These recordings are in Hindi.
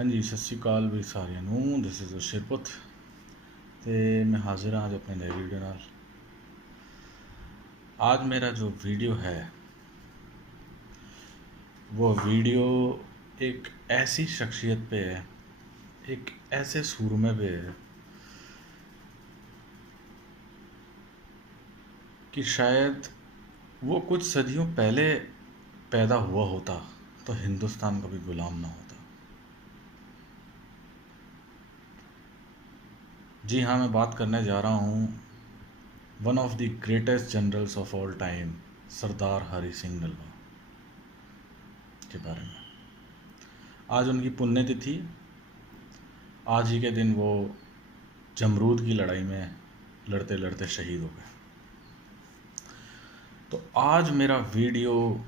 हाँ जी, सत श्री अकाल भी सारिਆਂ ਨੂੰ। दिस इज़ शिरपुत ਤੇ मैं हाजिर हाँ आज अपने नए वीडियो नाल। आज मेरा जो वीडियो है वो वीडियो एक ऐसी शख्सियत पे है, एक ऐसे सूरमे पे है कि शायद वो कुछ सदियों पहले पैदा हुआ होता तो हिंदुस्तान कभी गुलाम ना होता। जी हाँ, मैं बात करने जा रहा हूँ one of the greatest generals of all time, Sardar Hari Singh Nalwa के बारे में। आज उनकी पुण्यतिथि। आज ही के दिन वो जमरूद की लड़ाई में लड़ते लड़ते शहीद हो गए। तो आज मेरा वीडियो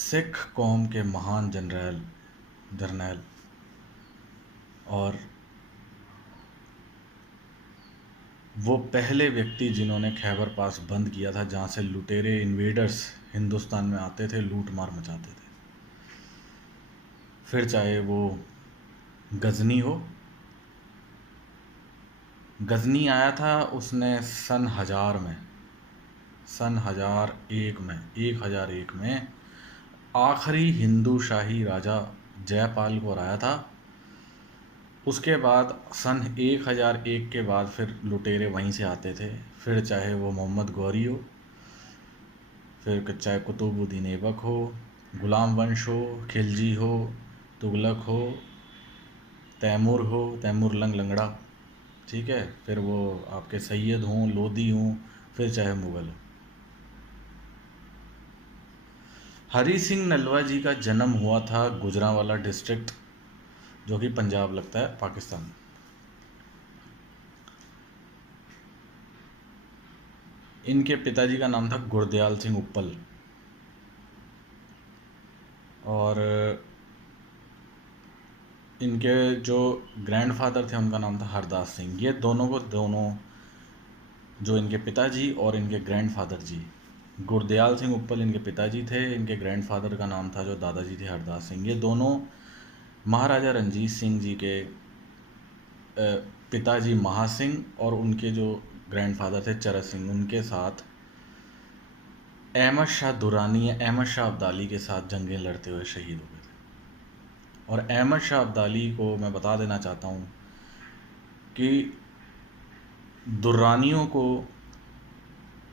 सिख कौम के महान जर्नैल और वो पहले व्यक्ति जिन्होंने खैबर पास बंद किया था, जहाँ से लुटेरे इन्वेडर्स हिंदुस्तान में आते थे, लूट मार मचाते थे। फिर चाहे वो गजनी हो, गजनी आया था उसने सन 1001 में आखिरी हिंदू शाही राजा जयपाल को हराया था। उसके बाद सन 1001 के बाद फिर लुटेरे वहीं से आते थे। फिर चाहे वो मोहम्मद गौरी हो, फिर चाहे कुतुबुद्दीन ऐबक हो, गुलाम वंश हो, खिलजी हो, तुगलक हो, तैमूर लंग लंगड़ा, ठीक है, फिर वो आपके सैयद हों, लोधी हों, फिर चाहे मुग़ल। हरी सिंह नलवा जी का जन्म हुआ था गुजरांवाला डिस्ट्रिक्ट, जो कि पंजाब लगता है, पाकिस्तान। इनके पिताजी का नाम था गुरदयाल सिंह उप्पल और इनके जो ग्रैंडफादर थे उनका नाम था हरदास सिंह। ये दोनों जो इनके पिताजी और इनके ग्रैंडफादर जी, गुरदयाल सिंह उप्पल इनके पिताजी थे, इनके ग्रैंडफादर का नाम था जो दादाजी थे हरदास सिंह। ये दोनों महाराजा रंजीत सिंह जी के पिताजी महासिंह और उनके जो ग्रैंडफादर थे चरत सिंह, उनके साथ अहमद शाह दुरानी या अहमद शाह अब्दाली के साथ जंगें लड़ते हुए शहीद हो गए थे। और अहमद शाह अब्दाली को मैं बता देना चाहता हूँ कि दुर्रानियों को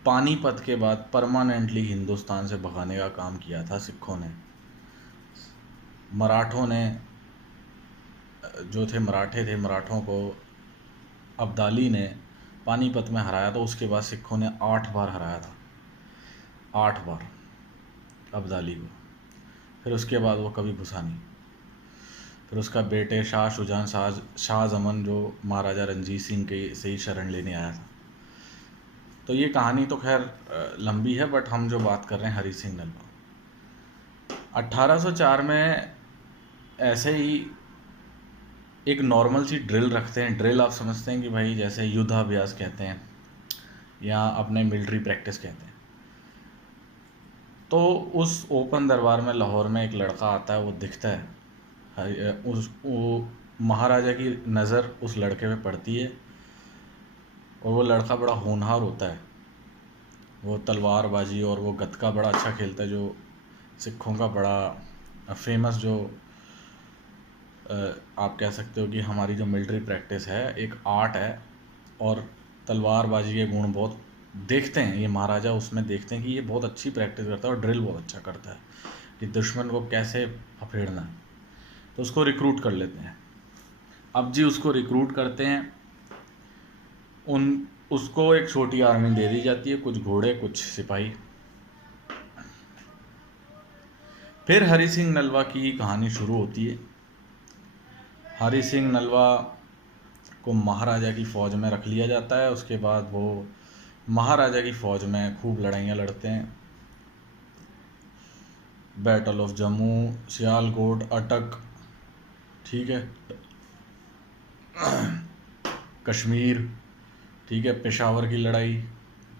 पानीपत के बाद परमानेंटली हिंदुस्तान से भगाने का काम किया था सिखों ने। मराठों ने जो थे मराठों को अब्दाली ने पानीपत में हराया। तो उसके बाद सिखों ने 8 बार हराया था, 8 बार अब्दाली को। फिर उसके बाद वो कभी घुसा नहीं। फिर उसका बेटे शाह शुजान शाह जमन जो महाराजा रंजीत सिंह के से ही शरण लेने आया था। तो ये कहानी तो खैर लंबी है, बट हम जो बात कर रहे हैं हरी सिंह नलवा। 1804 में ऐसे ही एक नॉर्मल सी ड्रिल रखते हैं। ड्रिल आप समझते हैं कि भाई जैसे युद्धाभ्यास कहते हैं या अपने मिलिट्री प्रैक्टिस कहते हैं। तो उस ओपन दरबार में लाहौर में एक लड़का आता है, वो दिखता है, वो महाराजा की नज़र उस लड़के पे पड़ती है और वो लड़का बड़ा होनहार होता है। वो तलवारबाजी और वो गतका बड़ा अच्छा खेलता है, जो सिखों का बड़ा फेमस, जो आप कह सकते हो कि हमारी जो मिलिट्री प्रैक्टिस है एक आर्ट है। और तलवारबाजी के गुण बहुत देखते हैं ये महाराजा, उसमें देखते हैं कि ये बहुत अच्छी प्रैक्टिस करता है और ड्रिल बहुत अच्छा करता है कि दुश्मन को कैसे फफेड़ना है। तो उसको रिक्रूट कर लेते हैं। अब जी उसको रिक्रूट करते हैं, उसको एक छोटी आर्मी दे दी जाती है, कुछ घोड़े कुछ सिपाही। फिर हरी सिंह नलवा की कहानी शुरू होती है। हरी सिंह नलवा को महाराजा की फ़ौज में रख लिया जाता है। उसके बाद वो महाराजा की फ़ौज में खूब लड़ाइयाँ लड़ते हैं। बैटल ऑफ जम्मू, सियालकोट, अटक, ठीक है, कश्मीर, ठीक है, पेशावर की लड़ाई,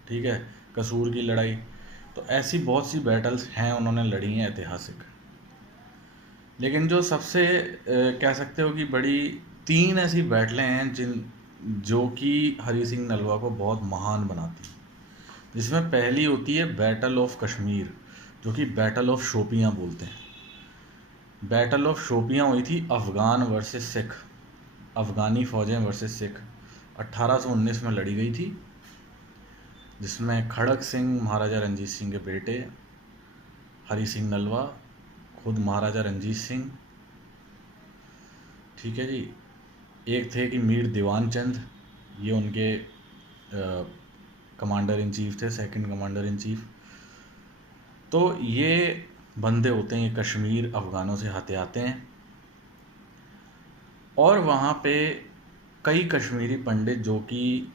ठीक है, कसूर की लड़ाई। तो ऐसी बहुत सी बैटल्स हैं उन्होंने लड़ी हैं ऐतिहासिक। लेकिन जो सबसे कह सकते हो कि बड़ी 3 ऐसी बैटलें हैं जो कि हरी सिंह नलवा को बहुत महान बनाती हैं। जिसमें पहली होती है बैटल ऑफ कश्मीर, जो कि बैटल ऑफ शोपियाँ बोलते हैं। बैटल ऑफ शोपियाँ हुई थी अफ़गान वर्सेस सिख, अफ़गानी फ़ौजें वर्सेस सिख, 1819 में लड़ी गई थी, जिसमें खड़क सिंह महाराजा रंजीत सिंह के बेटे हरी सिंह नलवा, खुद महाराजा रंजीत सिंह, ठीक है जी, एक थे कि मीर दीवान चंद, ये उनके कमांडर इन चीफ थे, सेकंड कमांडर इन चीफ। तो ये बंदे होते हैं, ये कश्मीर अफ़गानों से हते आते हैं, और वहाँ पे कई कश्मीरी पंडित जो कि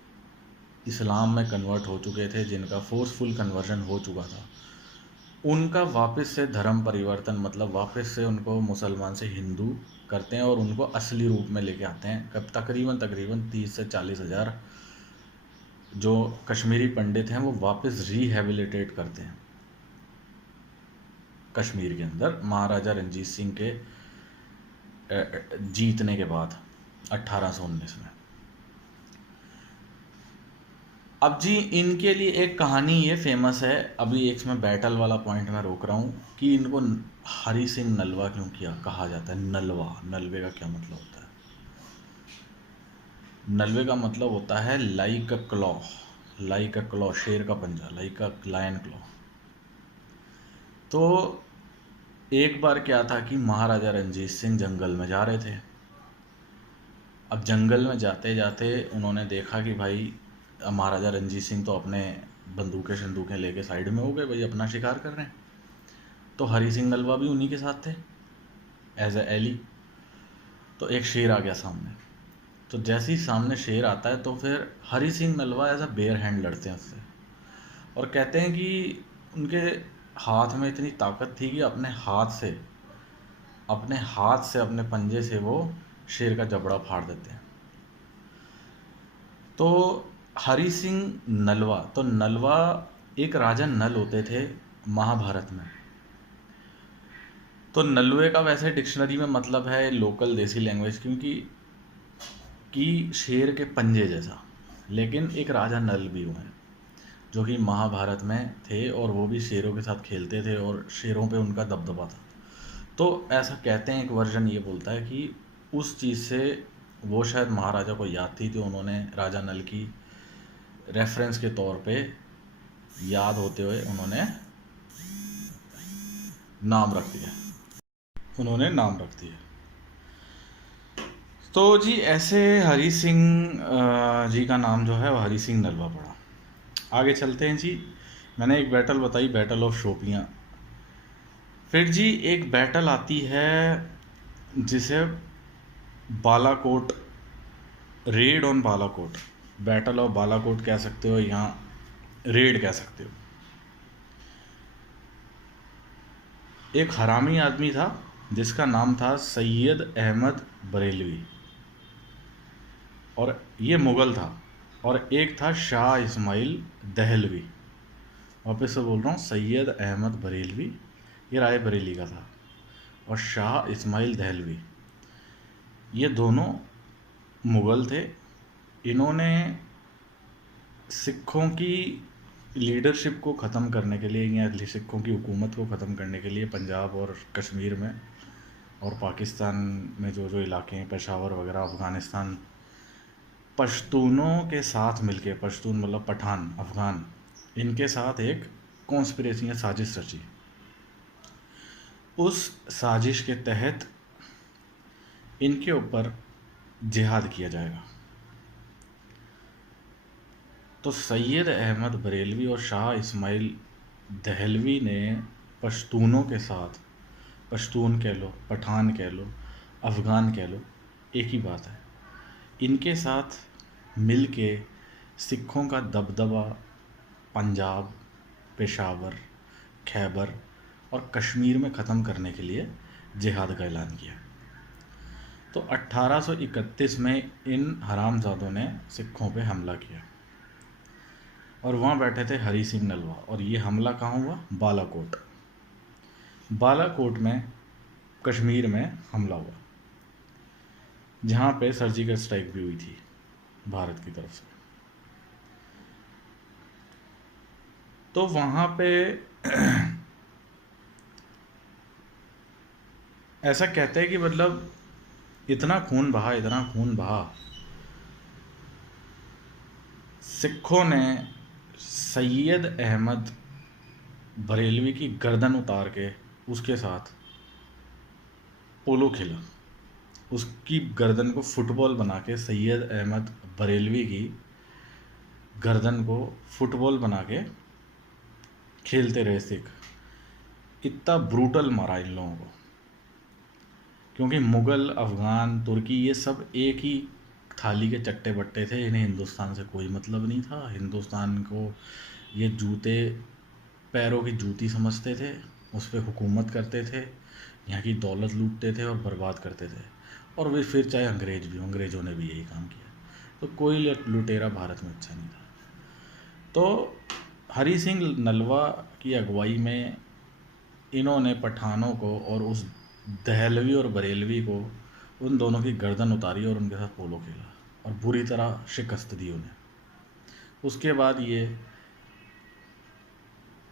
इस्लाम में कन्वर्ट हो चुके थे, जिनका फोर्सफुल कन्वर्जन हो चुका था, उनका वापस से धर्म परिवर्तन, मतलब वापस से उनको मुसलमान से हिंदू करते हैं और उनको असली रूप में लेके आते हैं। कब तकरीबन 30 से 40 हज़ार जो कश्मीरी पंडित हैं वो वापस रिहेबिलिटेट करते हैं कश्मीर के अंदर महाराजा रंजीत सिंह के जीतने के बाद 1819 में। अब जी इनके लिए एक कहानी ये फेमस है, अभी इसमें बैटल वाला पॉइंट मैं रोक रहा हूँ कि इनको हरी सिंह नलवा क्यों किया कहा जाता है। नलवा, नलवे का क्या मतलब होता है? नलवे का मतलब होता है like a claw, like a claw, शेर का पंजा, लाइक अ लायन क्लॉ। तो एक बार क्या था कि महाराजा रंजीत सिंह जंगल में जा रहे थे। अब जंगल में जाते जाते उन्होंने देखा कि भाई महाराजा रंजीत सिंह तो अपने बंदूकें लेके साइड में हो गए, भाई अपना शिकार कर रहे हैं। तो हरी सिंह नलवा भी उन्हीं के साथ थे एज ए एली। तो एक शेर आ गया सामने, तो जैसे ही सामने शेर आता है तो फिर Hari Singh Nalwa as a bare hand लड़ते हैं उससे, और कहते हैं कि उनके हाथ में इतनी ताकत थी कि अपने पंजे से वो शेर का जबड़ा फाड़ देते हैं। तो हरी सिंह नलवा, तो नलवा एक राजा नल होते थे महाभारत में। तो नलवे का वैसे डिक्शनरी में मतलब है लोकल देसी लैंग्वेज, क्योंकि कि शेर के पंजे जैसा, लेकिन एक राजा नल भी हुए हैं जो कि महाभारत में थे और वो भी शेरों के साथ खेलते थे और शेरों पे उनका दबदबा था। तो ऐसा कहते हैं, एक वर्जन ये बोलता है कि उस चीज़ से वो शायद महाराजा को याद थी, तो उन्होंने राजा नल की रेफरेंस के तौर पे याद होते हुए नाम रख दिया उन्होंने नाम रख दिया। तो जी ऐसे हरी सिंह जी का नाम जो है वो हरी सिंह नलवा पड़ा। आगे चलते हैं जी। मैंने एक बैटल बताई, बैटल ऑफ शोपियाँ। फिर जी एक बैटल आती है जिसे Balakot, red on Balakot, battle of Balakot कह सकते हो, यहाँ रेड कह सकते हो। एक हरामी आदमी था जिसका नाम था सैयद अहमद बरेलवी, और ये मुग़ल था, और एक था शाह इस्माइल दहलवी। वापस से बोल रहा हूँ, सैयद अहमद बरेलवी ये राय बरेली का था, और शाह इस्माइल दहलवी ये दोनों मुग़ल थे। इन्होंने सिखों की लीडरशिप को ख़त्म करने के लिए या सिखों की हुकूमत को ख़त्म करने के लिए पंजाब और कश्मीर में और पाकिस्तान में जो जो इलाके हैं, पेशावर वगैरह, अफ़गानिस्तान, पश्तूनों के साथ मिलके, पश्तून मतलब पठान अफ़गान, इनके साथ एक कॉन्स्पिरेसी या साजिश रची। उस साजिश के तहत इनके ऊपर जिहाद किया जाएगा। तो सैयद अहमद बरेलवी और शाह इस्माइल दहलवी ने पश्तूनों के साथ, पश्तून कह लो, पठान कह लो, अफ़गान कह लो, एक ही बात है, इनके साथ मिल के सिखों का दबदबा पंजाब, पेशावर, खैबर और कश्मीर में ख़त्म करने के लिए जिहाद का ऐलान किया। तो 1831 में इन हरामजादों ने सिखों पे हमला किया, और वहाँ बैठे थे हरी सिंह नलवा, और ये हमला कहाँ हुआ? बालाकोट। बालाकोट में कश्मीर में हमला हुआ, जहाँ पे सर्जिकल स्ट्राइक भी हुई थी भारत की तरफ से। तो वहाँ पे ऐसा कहते हैं कि मतलब इतना खून बहा, इतना खून बहा, सिखों ने सैयद अहमद बरेलवी की गर्दन उतार के उसके साथ पोलो खेला। उसकी गर्दन को फुटबॉल बना के सैयद अहमद बरेलवी की गर्दन को फुटबॉल बना के खेलते रहे सिख। इतना ब्रूटल मारा इन लोगों को, क्योंकि मुग़ल, अफ़गान, तुर्की ये सब एक ही थाली के चट्टे बट्टे थे। इन्हें हिंदुस्तान से कोई मतलब नहीं था। हिंदुस्तान को ये जूते, पैरों की जूती समझते थे, उस पर हुकूमत करते थे, यहाँ की दौलत लूटते थे और बर्बाद करते थे। और वे फिर चाहे अंग्रेज़ों ने भी यही काम किया। तो कोई लुटेरा भारत में अच्छा नहीं था। तो हरी सिंह नलवा की अगुवाई में इन्होंने पठानों को और उस दहलवी और बरेलवी को, उन दोनों की गर्दन उतारी और उनके साथ पोलो खेला और बुरी तरह शिकस्त दी उन्हें। उसके बाद ये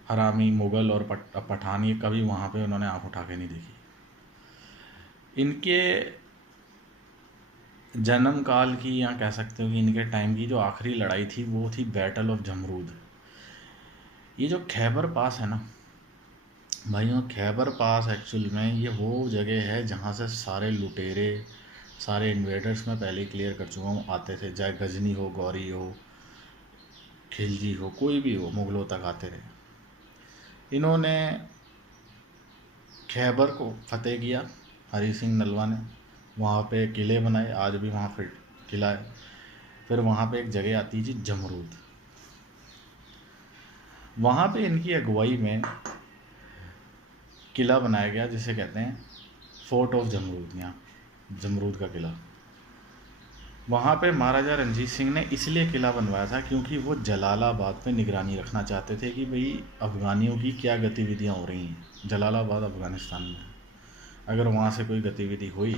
हरामी मुग़ल और पठान ये कभी वहाँ पे उन्होंने आँख उठा के नहीं देखी। इनके जन्म काल की, या कह सकते हो कि इनके टाइम की जो आखिरी लड़ाई थी वो थी बैटल ऑफ जमरूद। ये जो खैबर पास है ना भाइयों, खैबर पास एक्चुअल में ये वो जगह है जहाँ से सारे लुटेरे, सारे इन्वेडर्स, मैं पहले ही क्लियर कर चुका हूँ, आते थे। चाहे गजनी हो, गौरी हो, खिलजी हो, कोई भी हो, मुग़लों तक आते रहे। इन्होंने खैबर को फतेह किया, हरी सिंह नलवा ने। वहाँ पे किले बनाए, आज भी वहाँ फिर किला है। फिर वहाँ पे एक जगह आती है जी जमरूद, वहाँ पे इनकी अगुवाई में किला बनाया गया जिसे कहते हैं फोर्ट ऑफ जमरूद, यहाँ जमरूद का किला। वहाँ पे महाराजा रणजीत सिंह ने इसलिए किला बनवाया था क्योंकि वो जलालाबाद पे निगरानी रखना चाहते थे कि भाई अफ़गानियों की क्या गतिविधियाँ हो रही हैं। जलालाबाद अफ़गानिस्तान में, अगर वहाँ से कोई गतिविधि हुई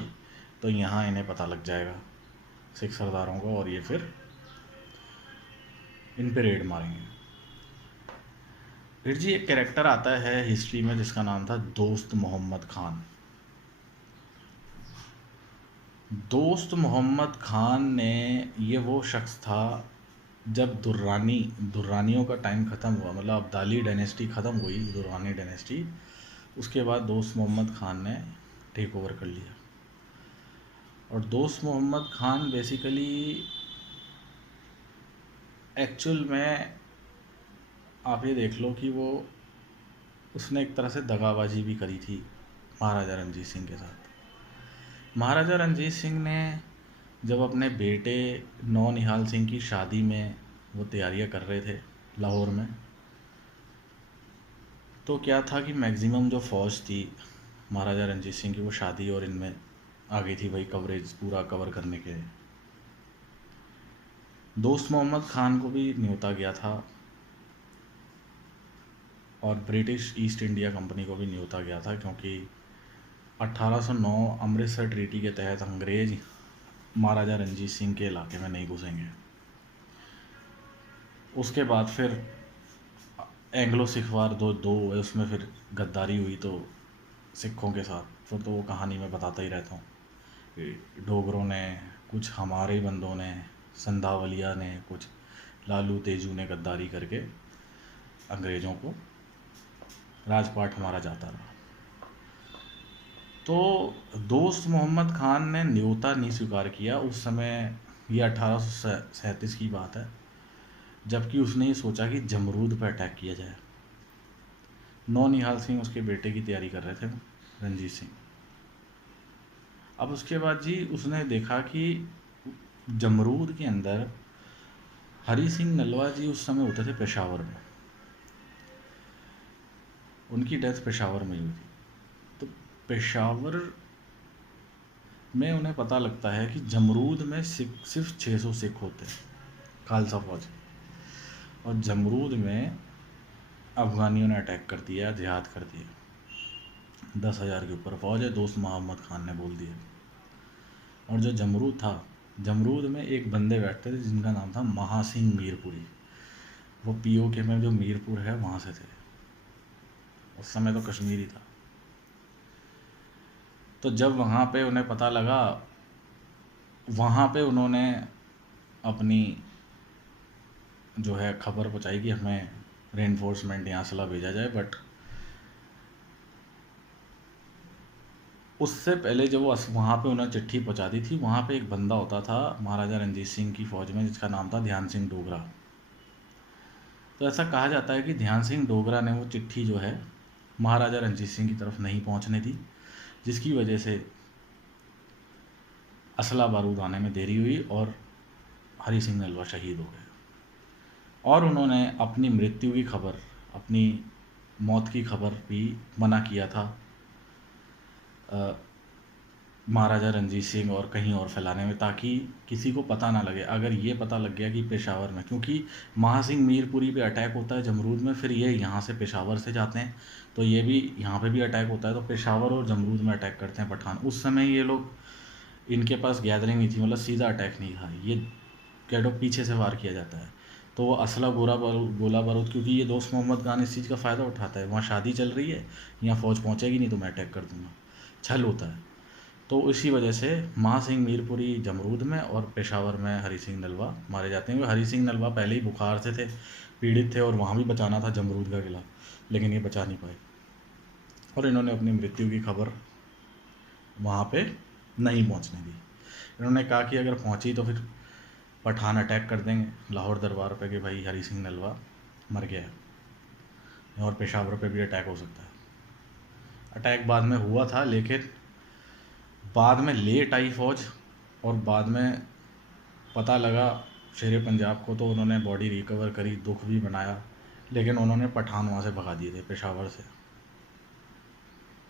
तो यहाँ इन्हें पता लग जाएगा सिख सरदारों को, और ये फिर इन पे रेड मारेंगे। फिर जी एक कैरेक्टर आता है हिस्ट्री में जिसका नाम था दोस्त मोहम्मद खान। दोस्त मोहम्मद खान ने, ये वो शख्स था जब दुर्रानियों का टाइम ख़त्म हुआ, मतलब अब्दाली डायनेस्टी ख़त्म हुई, दुर्रानी डायनेस्टी, उसके बाद दोस्त मोहम्मद खान ने टेक ओवर कर लिया। और दोस्त मोहम्मद खान बेसिकली एक्चुअल में आप ये देख लो कि उसने एक तरह से दगाबाजी भी करी थी महाराजा रणजीत सिंह के साथ। महाराजा रणजीत सिंह ने जब अपने बेटे नौनिहाल सिंह की शादी में वो तैयारियां कर रहे थे लाहौर में, तो क्या था कि मैक्सिमम जो फ़ौज थी महाराजा रणजीत सिंह की वो शादी और इनमें आ गई थी, भाई कवरेज पूरा कवर करने के। दोस्त मोहम्मद खान को भी न्योता गया था और ब्रिटिश ईस्ट इंडिया कंपनी को भी न्योता गया था, क्योंकि 1809 अमृतसर ट्रीटी के तहत अंग्रेज़ महाराजा रणजीत सिंह के इलाके में नहीं घुसेंगे। उसके बाद फिर एंग्लो सिख वार दो है, उसमें फिर गद्दारी हुई तो सिखों के साथ, फिर तो वो कहानी मैं बताता ही रहता हूँ। डोगरों ने, कुछ हमारे बंदों ने, संधावलिया ने, कुछ लालू तेजू ने गद्दारी करके अंग्रेज़ों को राजपाट हमारा जाता रहा। तो दोस्त मोहम्मद खान ने न्योता नहीं स्वीकार किया उस समय। ये 1837 की बात है, जबकि उसने ये सोचा कि जमरूद पर अटैक किया जाए। नौनिहाल सिंह उसके बेटे की तैयारी कर रहे थे, रणजीत सिंह। अब उसके बाद जी उसने देखा कि जमरूद के अंदर हरी सिंह नलवा जी उस समय होते थे पेशावर में, उनकी डेथ पेशावर में हुई थी। तो पेशावर में उन्हें पता लगता है कि जमरूद में सिर्फ 600 सिख होते हैं, खालसा फौज, और जमरूद में अफ़गानियों ने अटैक कर दिया, जिहाद कर दिया। 10,000 के ऊपर फौज है, दोस्त मोहम्मद खान ने बोल दिया। और जो जमरूद था, जमरूद में एक बंदे बैठते थे जिनका नाम था महासिंह मीरपुरी। वो पीओके में जो मीरपुर है वहाँ से थे, उस समय तो कश्मीरी था। तो जब वहाँ पे उन्हें पता लगा, वहाँ पे उन्होंने अपनी जो है खबर पहुँचाई कि हमें रेनफोर्समेंट यहाँ असला भेजा जाए। बट उससे पहले जब वो वहाँ पे उन्हें चिट्ठी पहुँचा दी थी, वहाँ पे एक बंदा होता था महाराजा रणजीत सिंह की फ़ौज में, जिसका नाम था ध्यान सिंह डोगरा। तो ऐसा कहा जाता है कि ध्यान सिंह डोगरा ने वो चिट्ठी जो है महाराजा रणजीत सिंह की तरफ नहीं पहुँचने दी, जिसकी वजह से असला बारूद आने में देरी हुई और हरी सिंह नलवा शहीद हो गए। और उन्होंने अपनी मृत्यु की खबर, अपनी मौत की खबर भी मना किया था महाराजा रणजीत सिंह और कहीं और फैलाने में, ताकि किसी को पता ना लगे। अगर ये पता लग गया कि पेशावर में, क्योंकि महासिंह मीरपुरी पे अटैक होता है जमरूद में, फिर ये यहाँ से पेशावर से जाते हैं, तो ये भी यहाँ पे भी अटैक होता है, तो पेशावर और जमरूद में अटैक करते हैं पठान। उस समय ये लोग, इनके पास गैदरिंग नहीं थी, मतलब सीधा अटैक नहीं था, ये कैडो पीछे से वार किया जाता है। तो वो असला गोला बारूद, क्योंकि ये दोस्त मोहम्मद खान इस चीज़ का फ़ायदा उठाता है, वहाँ शादी चल रही है, यहाँ फ़ौज पहुँचेगी नहीं तो मैं अटैक कर दूँगा, छल होता है। तो इसी वजह से महासिंह मीरपुरी जमरूद में और पेशावर में हरी सिंह नलवा मारे जाते हैं। हरी सिंह नलवा पहले ही बुखार से थे, पीड़ित थे, और वहाँ भी बचाना था जमरूद का किला, लेकिन ये बचा नहीं पाए और इन्होंने अपनी मृत्यु की खबर वहाँ पे नहीं पहुँचने दी। इन्होंने कहा कि अगर पहुँची तो फिर पठान अटैक कर देंगे लाहौर दरबार पे कि भाई हरी सिंह नलवा मर गया है, और पेशावर पे भी अटैक हो सकता है। अटैक बाद में हुआ था, लेकिन बाद में लेट आई फौज, और बाद में पता लगा शेर पंजाब को, तो उन्होंने बॉडी रिकवर करी, दुख भी मनाया, लेकिन उन्होंने पठान वहाँ से भगा दिए थे पेशावर से,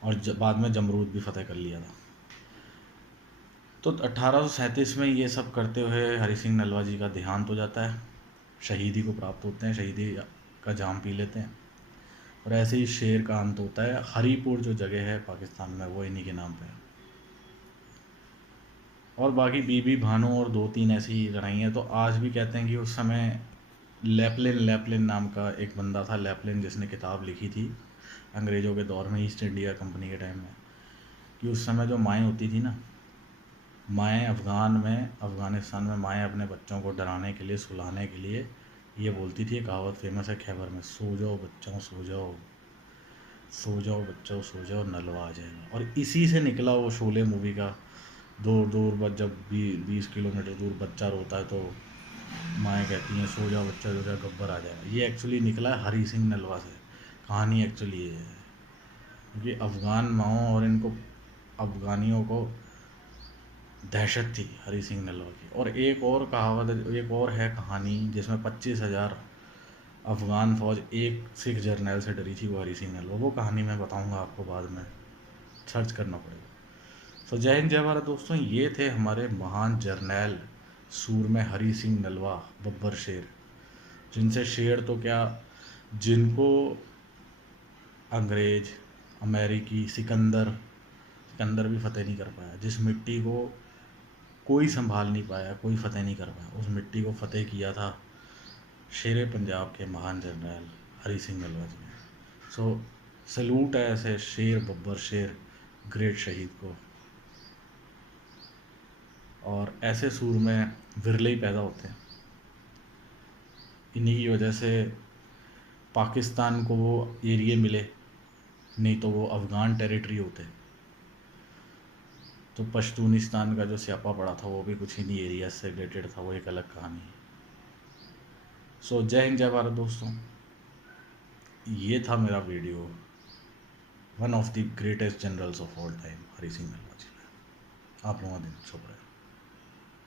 और बाद में जमरूद भी फतेह कर लिया था। तो 1837 में ये सब करते हुए हरी सिंह नलवा जी का देहांत हो जाता है, शहीदी को प्राप्त होते हैं, शहीदी का जाम पी लेते हैं, और ऐसे ही शेर का अंत होता है। हरीपुर जो जगह है पाकिस्तान में, वो इन्हीं के नाम पे है। और बाकी बीबी भानू और 2-3 ऐसी लड़ाई हैं। तो आज भी कहते हैं कि उस समय लैपलिन नाम का एक बंदा था, लैपलिन, जिसने किताब लिखी थी अंग्रेज़ों के दौर में, ईस्ट इंडिया कंपनी के टाइम में, कि उस समय जो माएँ होती थी ना, माएँ अफ़गानिस्तान में माएँ अपने बच्चों को डराने के लिए, सुलाने के लिए ये बोलती थी, कहावत फेमस है खैबर में, सो जाओ बच्चों सो जाओ, सो जाओ बच्चों सो जाओ, नलवा आ जाएगा। और इसी से निकला वो शोले मूवी का, दूर दूर पर जब भी 20 किलोमीटर दूर बच्चा रोता है तो माएँ कहती हैं सो जाओ बच्चा सो जाओ, गब्बर आ जाएगा। ये एक्चुअली निकला है हरी सिंह नलवा से, कहानी एक्चुअली ये है। क्योंकि अफ़गान माओं और इनको अफ़गानियों को दहशत थी हरी सिंह नलवा की। और एक और कहावत, एक और है कहानी, जिसमें 25,000 अफ़गान फ़ौज एक सिख जर्नैल से डरी थी, वो हरी सिंह नलवा। वो कहानी मैं बताऊंगा आपको बाद में, सर्च करना पड़ेगा। तो जय हिंद जय भारत दोस्तों, ये थे हमारे महान जर्नैल सूरमे हरी सिंह नलवा, बब्बर शेर, जिनसे शेर तो क्या, जिनको अंग्रेज, अमेरिकी, सिकंदर भी फतेह नहीं कर पाया, जिस मिट्टी को कोई संभाल नहीं पाया, कोई फतेह नहीं कर पाया, उस मिट्टी को फतेह किया था शेर पंजाब के महान जर्नैल हरी सिंह नलवा जी ने। सो सैल्यूट है ऐसे शेर, बब्बर शेर, ग्रेट शहीद को। और ऐसे सूर में विरले ही पैदा होते हैं, इन्हीं की वजह से पाकिस्तान को वो एरिए मिले, नहीं तो वो अफ़गान टेरिटरी होते। तो पश्तूनिस्तान का जो स्यापा पड़ा था वो भी कुछ इन्हीं एरिया से रिलेटेड था, वो एक अलग कहानी है। सो जय हिंद जय भारत दोस्तों, ये था मेरा video, one of the greatest generals of all time Hari Singh Nalwa ji. आप लोगों का दिन शुभ रहे।